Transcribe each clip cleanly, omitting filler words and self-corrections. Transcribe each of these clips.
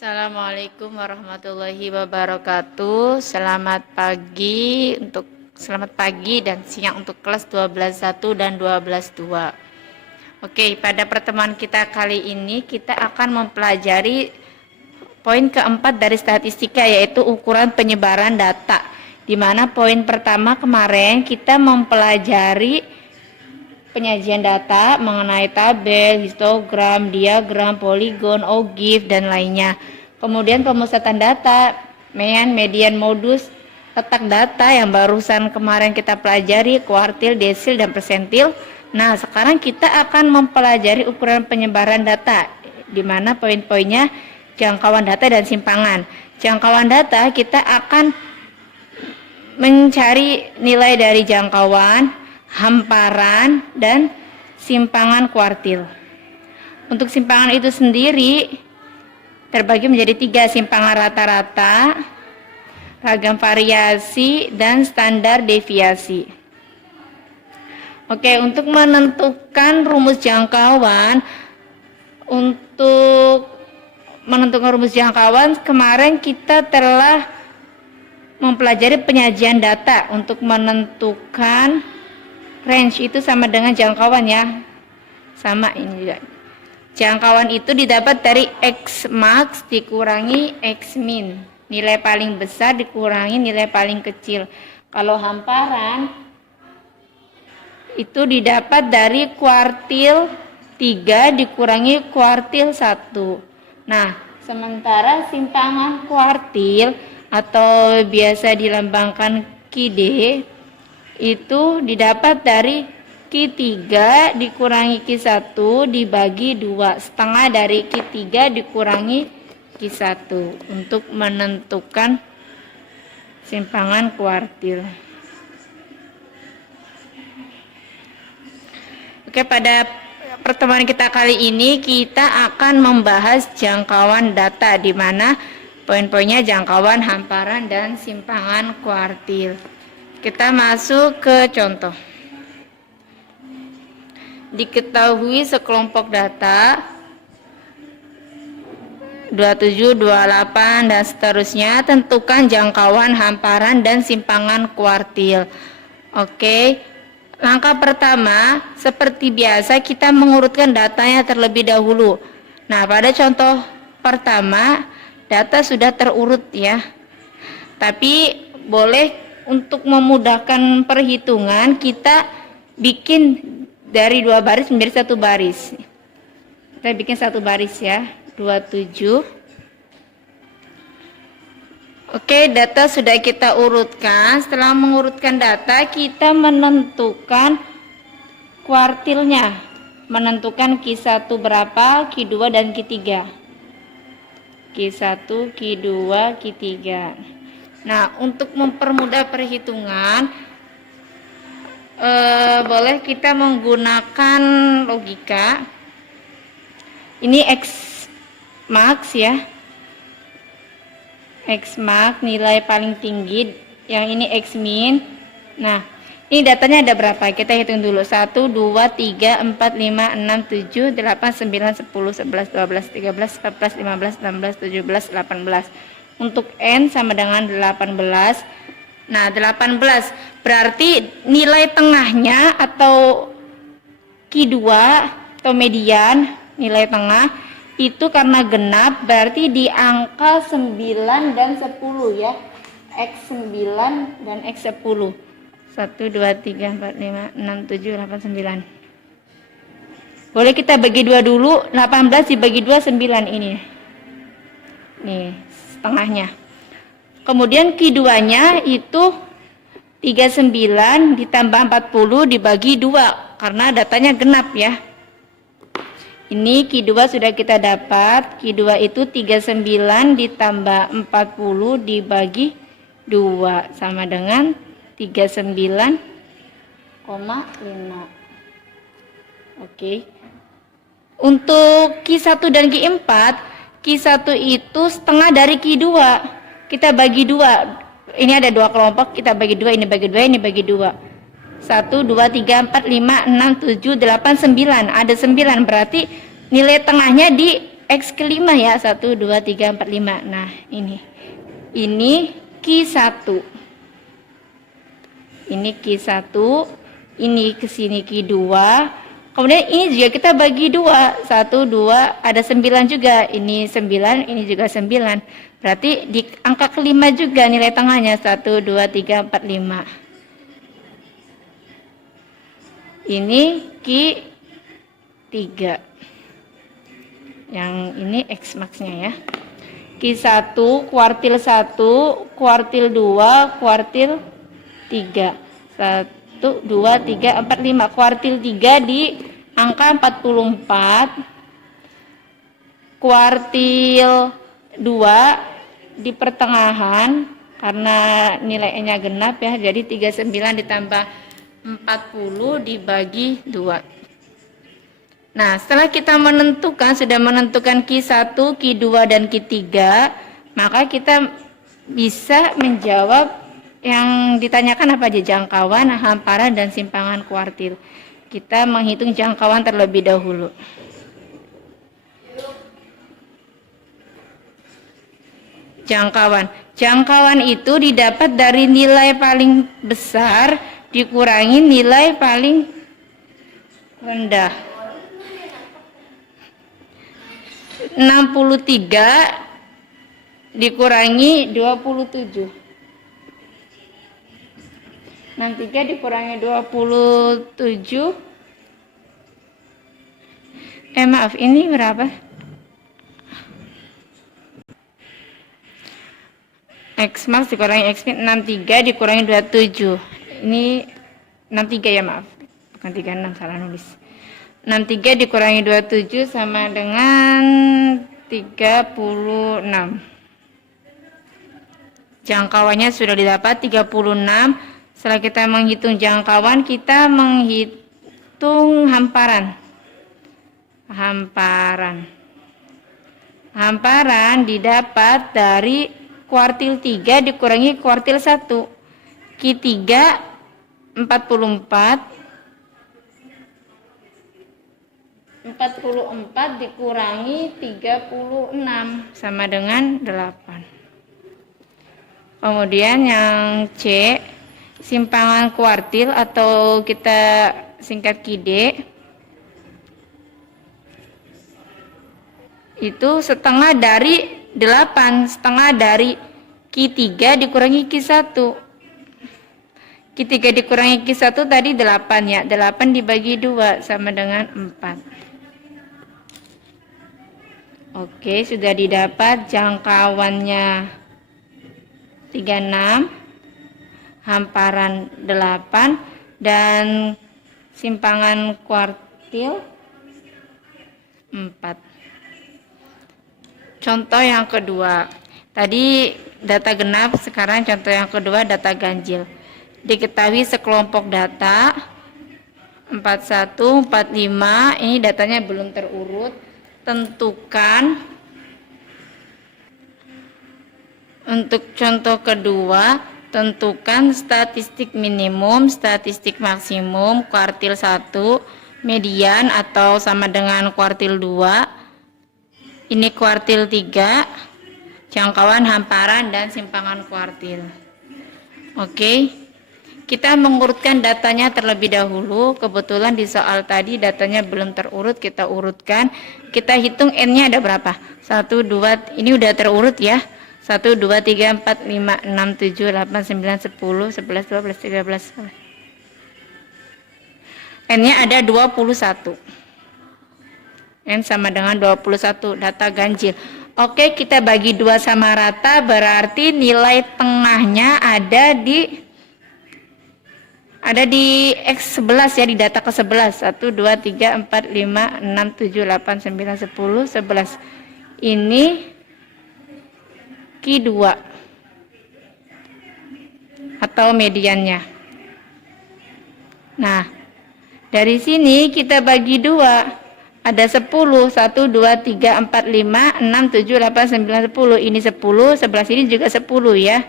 Assalamualaikum warahmatullahi wabarakatuh. Selamat pagi dan siang untuk kelas 12.1 dan 12.2. Oke, pada pertemuan kita kali ini kita akan mempelajari poin keempat dari statistika, yaitu ukuran penyebaran data. Di mana poin pertama kemarin kita mempelajari penyajian data mengenai tabel, histogram, diagram, poligon, OGIF, dan lainnya. Kemudian pemusatan data, median, modus, letak data yang barusan kemarin kita pelajari, kuartil, desil, dan persentil. Nah, sekarang kita akan mempelajari ukuran penyebaran data, di mana poin-poinnya jangkauan data dan simpangan. Jangkauan data kita akan mencari nilai dari jangkauan, hamparan, dan simpangan kuartil. Untuk simpangan itu sendiri terbagi menjadi 3: simpangan rata-rata, ragam variasi, dan standar deviasi. Oke, untuk menentukan rumus jangkauan, kemarin kita telah mempelajari penyajian data. Untuk menentukan range itu sama dengan jangkauan ya. Sama ini juga. Jangkauan itu didapat dari X max dikurangi X min. Nilai paling besar dikurangi nilai paling kecil. Kalau hamparan itu didapat dari kuartil 3 dikurangi kuartil 1. Nah, sementara simpangan kuartil atau biasa dilambangkan QD itu didapat dari Q3 dikurangi Q1 dibagi 2, setengah dari Q3 dikurangi Q1 untuk menentukan simpangan kuartil. Oke, pada pertemuan kita kali ini kita akan membahas jangkauan data, di mana poin-poinnya jangkauan, hamparan, dan simpangan kuartil. Kita masuk ke contoh. Diketahui sekelompok data 27, 28, dan seterusnya. Tentukan jangkauan, hamparan, dan simpangan kuartil. Oke, langkah pertama seperti biasa kita mengurutkan datanya terlebih dahulu. Nah, pada contoh pertama data sudah terurut ya. Tapi boleh untuk memudahkan perhitungan kita bikin dari 2 baris menjadi 1 baris. Kita bikin 1 baris ya. 27. Oke, data sudah kita urutkan. Setelah mengurutkan data, kita menentukan kuartilnya. Menentukan Q1 berapa, Q2, dan Q3. Q1, Q2, Q3. Nah, untuk mempermudah perhitungan, boleh kita menggunakan logika. Ini X max ya. X max nilai paling tinggi, yang ini X min. Nah, ini datanya ada berapa? Kita hitung dulu. 1, 2, 3, 4, 5, 6, 7, 8, 9, 10, 11, 12, 13, 14, 15, 16, 17, 18. Untuk N sama dengan 18. Nah, 18 berarti nilai tengahnya atau Q2 atau median, nilai tengah itu karena genap berarti di angka 9 dan 10 ya. X9 dan X10. 1, 2, 3, 4, 5, 6, 7, 8, 9. Boleh kita bagi 2 dulu. 18 dibagi 2, 9 ini. Nih, setengahnya. Kemudian Q2-nya itu 39 ditambah 40 dibagi 2 karena datanya genap ya. Ini Q2 sudah kita dapat. Q2 itu 39 ditambah 40 dibagi 2 sama dengan 39,5. Oke. Untuk Q1 dan Q4, Q1 itu setengah dari Q2. Kita bagi 2. Ini ada 2 kelompok, kita bagi 2, ini bagi 2, ini bagi 2. 1, 2, 3, 4, 5, 6, 7, 8, 9. Ada 9, berarti nilai tengahnya di X kelima ya, 1, 2, 3, 4, 5. Nah, ini Q1. Ini Q1, ini ke sini Q2. Kemudian ini juga kita bagi 2. 1, 2, ada 9 juga. Ini 9, ini juga 9. Berarti di angka kelima juga nilai tengahnya 1, 2, 3, 4, 5. Ini Q3. Yang ini X max-nya ya. Q1, kuartil 1, kuartil 2, kuartil 3. 1, 2, 3, 4, 5. Kuartil 3 di angka 44. Kuartil 2 di pertengahan karena nilainya genap ya. Jadi 39 ditambah 40 dibagi 2. Nah, setelah kita sudah menentukan Q1, Q2, dan Q3, maka kita bisa menjawab yang ditanyakan apa aja, jangkauan, hamparan, dan simpangan kuartil. Kita menghitung jangkauan terlebih dahulu. Jangkauan itu didapat dari nilai paling besar dikurangi nilai paling rendah. 63 dikurangi 27. 63 dikurangi 27. Maaf, ini berapa? X max dikurangi X min, 63 dikurangi 27. Ini 63 ya, maaf. Bukan 36, salah nulis. 63 dikurangi 27 sama dengan 36. Jangkauannya sudah didapat 36. Setelah kita menghitung jangkauan, kita menghitung hamparan. Hamparan didapat dari kuartil 3 dikurangi kuartil 1. Q3 44 dikurangi 36 sama dengan 8. Kemudian yang C, simpangan kuartil atau kita singkat QD, itu setengah dari 8, setengah dari Q3 dikurangi Q1. Q3 dikurangi Q1 tadi 8 ya, 8 dibagi 2 sama dengan 4. Oke, sudah didapat jangkauannya 36, hamparan 8, dan simpangan kuartil 4. Contoh yang kedua, tadi data genap, sekarang contoh yang kedua data ganjil. Diketahui sekelompok data 41, 45, ini datanya belum terurut. Tentukan untuk contoh kedua, tentukan statistik minimum, statistik maksimum kuartil 1, median atau sama dengan kuartil 2. Ini kuartil 3, jangkauan, hamparan, dan simpangan kuartil. Oke. Kita mengurutkan datanya terlebih dahulu. Kebetulan di soal tadi datanya belum terurut, kita urutkan. Kita hitung N-nya ada berapa? 1, 2, ini udah terurut ya. 1, 2, 3, 4, 5, 6, 7, 8, 9, 10, 11, 12, 13. N-nya ada 21. N sama dengan 21, data ganjil. Oke, kita bagi 2 sama rata, berarti nilai tengahnya ada di X11 ya, di data ke-11. 1, 2, 3, 4, 5, 6, 7, 8, 9, 10, 11. Ini Q2 atau mediannya. Nah, dari sini kita bagi 2. Ada 10. 1, 2, 3, 4, 5, 6, 7, 8, 9, 10. Ini 10, 11 ini juga 10 ya.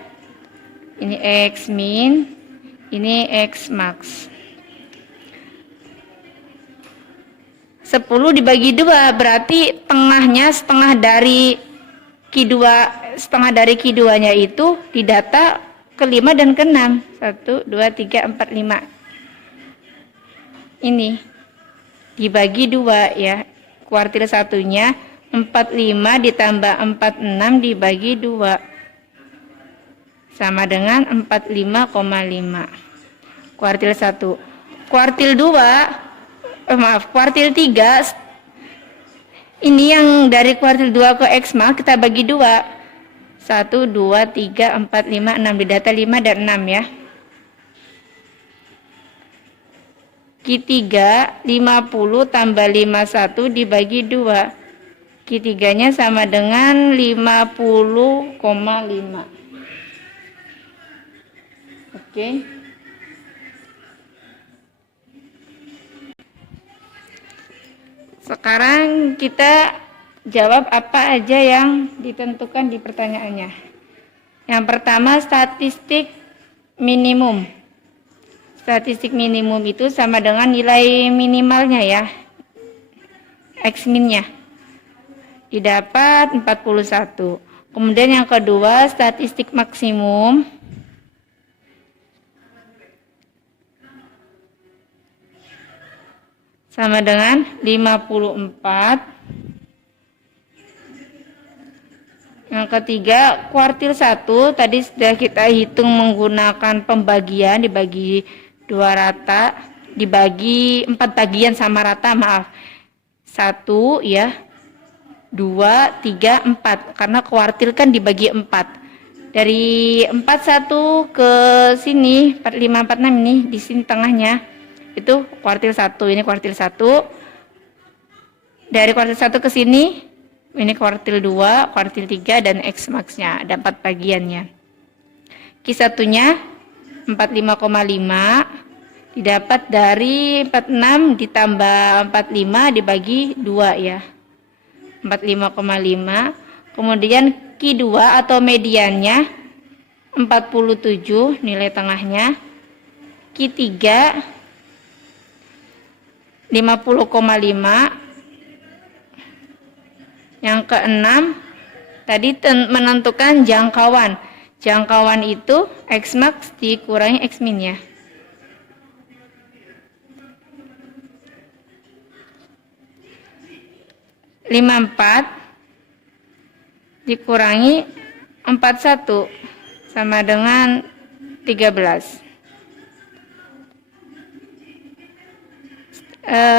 Ini X min, ini X max. 10 dibagi 2 berarti tengahnya setengah dari Q2, setengah dari Q2-nya itu didata ke-5 dan ke-6. 1, 2, 3, 4, 5. Ini dibagi 2 ya. Kuartil satunya 45 ditambah 46 dibagi 2 sama dengan 45,5. Kuartil 1. Kuartil 2, kuartil 3, ini yang dari kuartil 2 ke X mal kita bagi 2. 1, 2, 3, 4, 5, 6. Di data 5 dan 6 ya. Q3 50 tambah 51 dibagi 2. Q3-nya sama dengan 50,5. Oke. Sekarang kita jawab apa aja yang ditentukan di pertanyaannya. Yang pertama, statistik minimum. Statistik minimum itu sama dengan nilai minimalnya ya, X-min-nya. Didapat 41. Kemudian yang kedua, statistik maksimum. Sama dengan 54. Yang ketiga, kuartil 1 tadi sudah kita hitung menggunakan pembagian, dibagi 2 rata, dibagi 4 bagian sama rata, maaf. 1 ya, 2, 3, 4. Karena kuartil kan dibagi 4. Dari 41 ke sini, 45, 46 ini, di sini tengahnya. Itu kuartil 1, ini kuartil 1. Dari kuartil 1 ke sini, ini kuartil 2, kuartil 3, dan X max-nya. Ada 4 bagiannya. Q1-nya 45,5 didapat dari 46 ditambah 45 dibagi 2 ya. 45,5. Kemudian Q2 atau mediannya 47 nilai tengahnya. Q3 50,5. Yang keenam tadi menentukan jangkauan. Jangkauan itu X max dikurangi X min ya. (54) dikurangi 41 sama dengan 13.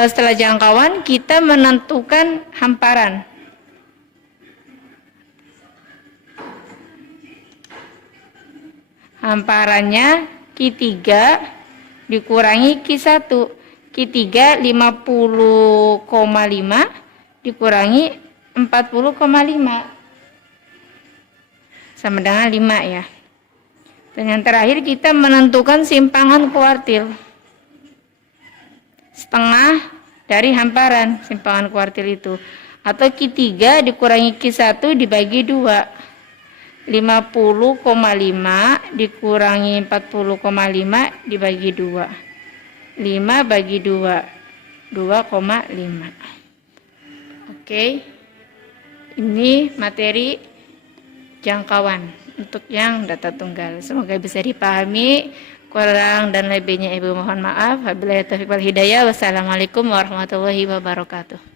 Setelah jangkauan kita menentukan hamparan. Hamparannya Q3 dikurangi Q1. Q3 50,5 dikurangi 40,5 sama dengan 5 ya. Dan yang terakhir kita menentukan simpangan kuartil. Setengah dari hamparan simpangan kuartil itu. Atau Q3 dikurangi Q1 dibagi 2. 50,5 dikurangi 40,5 dibagi 2. 5 bagi 2. 2,5. Oke. Ini materi jangkauan untuk yang data tunggal. Semoga bisa dipahami. Kurang dan lebihnya Ibu mohon maaf. Wabillahi taufiq wal hidayah. Wassalamualaikum warahmatullahi wabarakatuh.